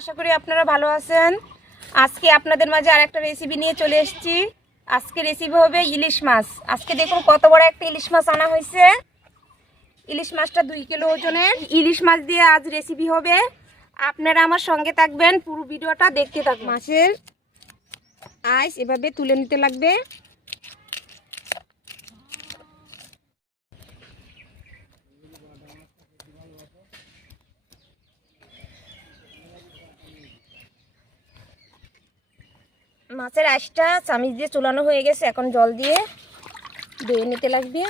আশা করি আপনারা ভালো আছেন। আজকে আপনাদের মাঝে আরেকটা রেসিপি নিয়ে চলে এসেছি। আজকে রেসিপি হবে ইলিশ মাছ। আজকে দেখুন কত বড় একটা ইলিশ মাছ আনা হয়েছে। ইলিশ মাছটা 2 কিলো ওজনের। ইলিশ মাছ দিয়ে আজ রেসিপি হবে। আপনারা আমার সঙ্গে থাকবেন, পুরো ভিডিওটা দেখতে থাকবেন। মাছের আইস এভাবে তুলে নিতে লাগবে। মাছের আঁশটা চামিচ দিয়ে চুলানো হয়ে গেছে, এখন জল দিয়ে ধুয়ে নিতে লাগবে।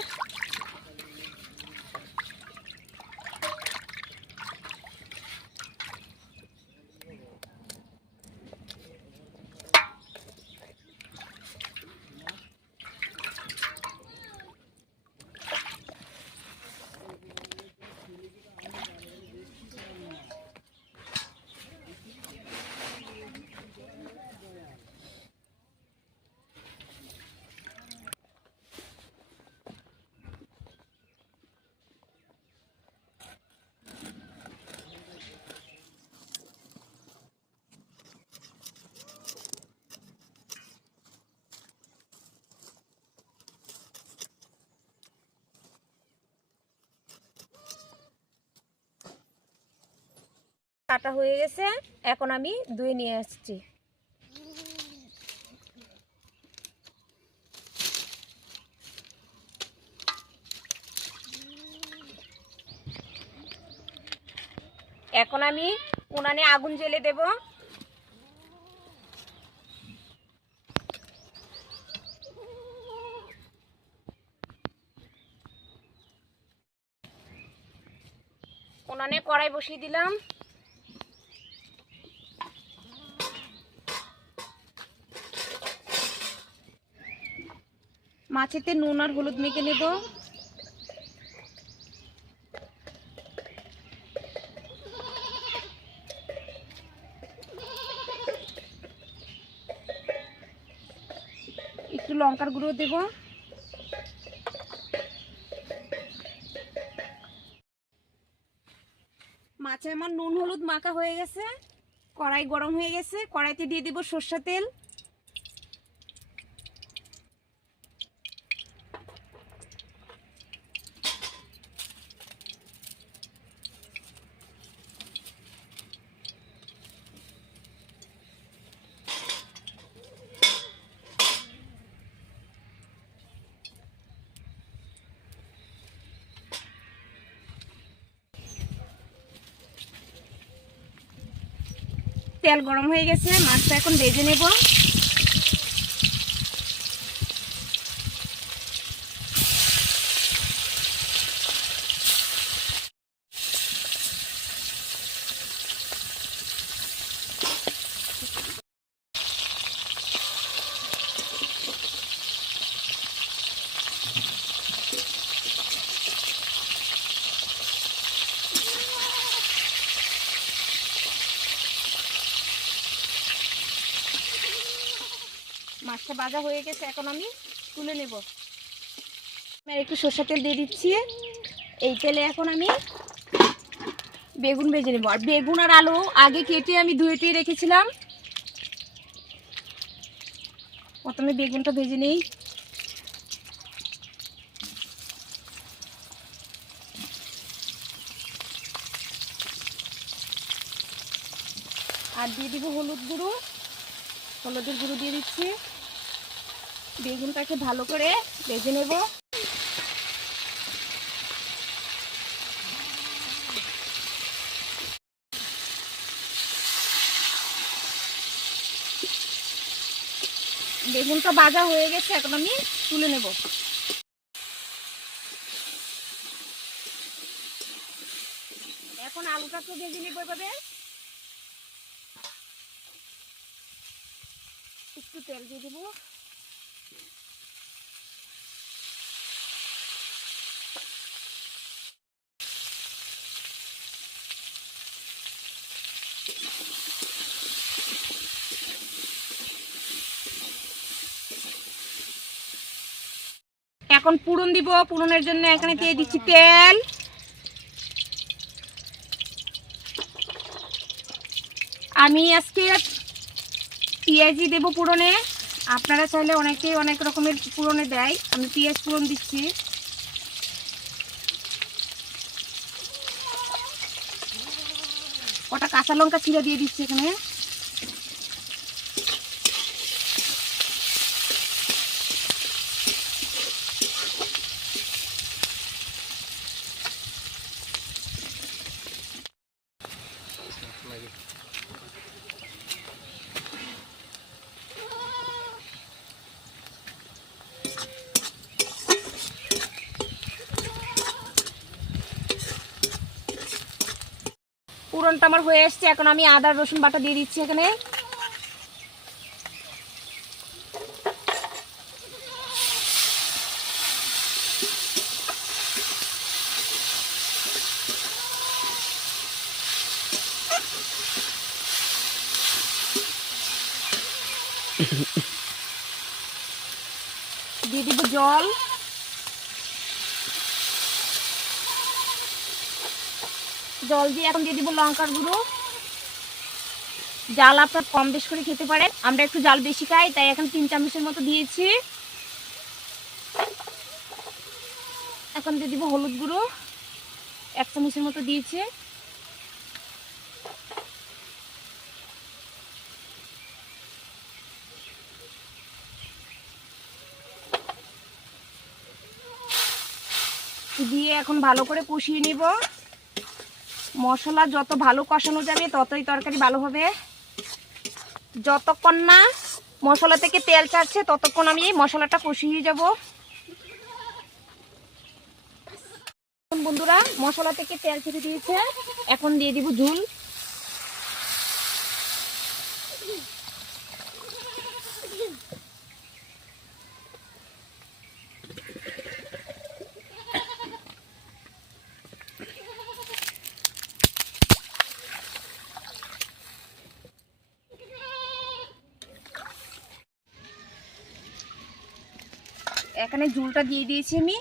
কাটা হয়ে গেছে, এখন আমি ধুয়ে নিয়ে আসছি। এখন আমি উনানে আগুন জ্বেলে দেব। উনানে কড়াই বসিয়ে দিলাম। মাছেতে নুন আর হলুদ মেখে নেব। একটু লঙ্কার গুঁড়ো দেব। মাছে আমার নুন হলুদ মাখা হয়ে গেছে। কড়াই গরম হয়ে গেছে, কড়াইতে দিয়ে দেব সরষের তেল। তেল গরম হয়ে গেছে, মাছটা এখন ভেজে নেব। মাছটা ভাজা হয়ে গেছে, এখন আমি তুলে নেব। একটু সরষের তেল দিয়ে দিচ্ছি। এই তেলে এখন আমি বেগুন ভেজে নেব। আর বেগুন আর আলু আগে কেটে আমি ধুয়ে রেখেছিলাম। প্রথমে বেগুনটা ভেজে নেই। আর দিয়ে দিব হলুদ গুঁড়ো। হলুদের গুঁড়ো দিয়ে দিচ্ছি। বেগুনটাকে ভালো করে ভেজে নেব। বেগুনটা ভাজা হয়ে গেছে, এখন আমি তুলে নেব। এখন আলুটাকে ভেজে নেব। এভাবে একটু তেল দিয়ে দেবো। এখন পুরন দিব। পুরনের জন্য এখানে দিয়ে দিচ্ছি তেল, আমি আজকে পেঁয়াজি দেব পুরনে। আপনারা চাইলে অনেকে অনেক রকমের পুরনে দেয়, আমি পেঁয়াজ পুরন দিচ্ছি। ওটা কাঁচা লঙ্কা চিরা দিয়ে দিচ্ছি এখানে। পুরনটা আমার হয়ে আসছে, এখন আমি আদা রসুন বাটা দিয়ে দিচ্ছি এখানে। দিয়ে দিব জল। জল দিয়ে এখন দিয়ে দিব লঙ্কার গুঁড়ো। জাল আপনার কম বেশ করে খেতে পারেন, আমরা একটু জাল বেশি খাই তাই এখন 3 চামচের মতো দিয়েছি। এখন দিয়ে দিব হলুদ গুঁড়ো, 1 চামচের মতো দিয়েছি। দিয়ে এখন ভালো করে কষিয়ে নিব। মশলা যত ভালো কষানো যাবে ততই তরকারি ভালো হবে। যতক্ষণ না মশলা থেকে তেল ছাড়ছে ততক্ষণ আমি এই মশলাটা কষিয়ে যাব। বন্ধুরা, মশলা থেকে তেল ছেড়ে দিয়েছে, এখন দিয়ে দিব ঝুল। এখানে ঝুলটা দিয়ে দিয়েছি আমি।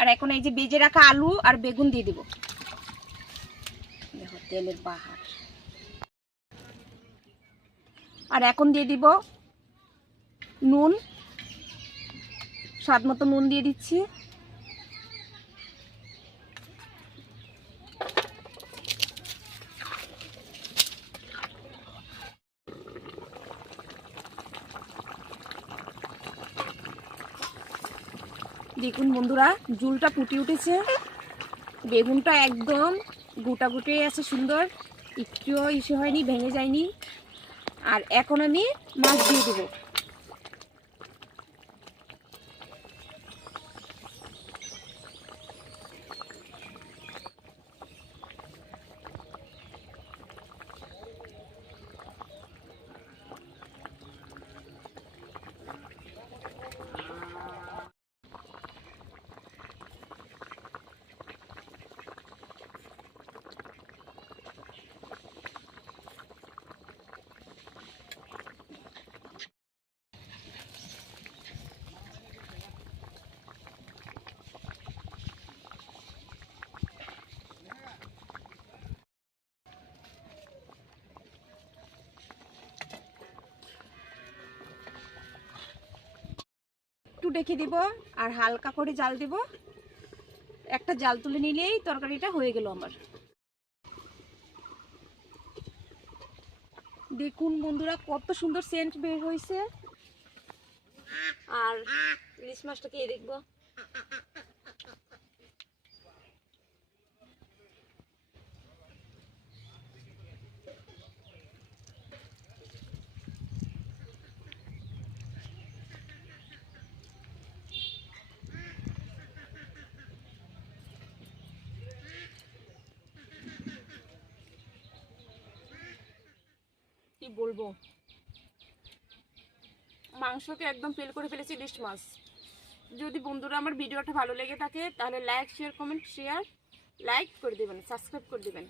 আর এখন এই যে বেজে রাখা আলু আর বেগুন দিয়ে দেব। দেখো তেলের বাহার। আর এখন দিয়ে দিব নুন, স্বাদ মতো নুন দিয়ে দিচ্ছি। দেখুন বন্ধুরা, ঝুলটা ফুটে উঠেছে, বেগুনটা একদম গোটা গোটে আছে, সুন্দর, একটুও ইসে হয়নি, ভেঙে যায়নি। আর এখন আমি মাছ দিয়ে দেবো। একটু ডেকে দিব আর হালকা করে জাল দেব। একটা জাল তুলে নিলেই তরকারিটা হয়ে গেল আমার। দেখুন বন্ধুরা, কত সুন্দর সেন্ট বের হয়েছে। আর ইলিশ মাছটা খেয়ে দেখবো। কি বলবো, মাংসকে একদম ফেল করে ফেলেছি ইলিশ মাছ। যদি বন্ধুরা আমার ভিডিওটা ভালো লেগে থাকে তাহলে like share comment share like করে দেবেন, সাবস্ক্রাইব করে দেবেন।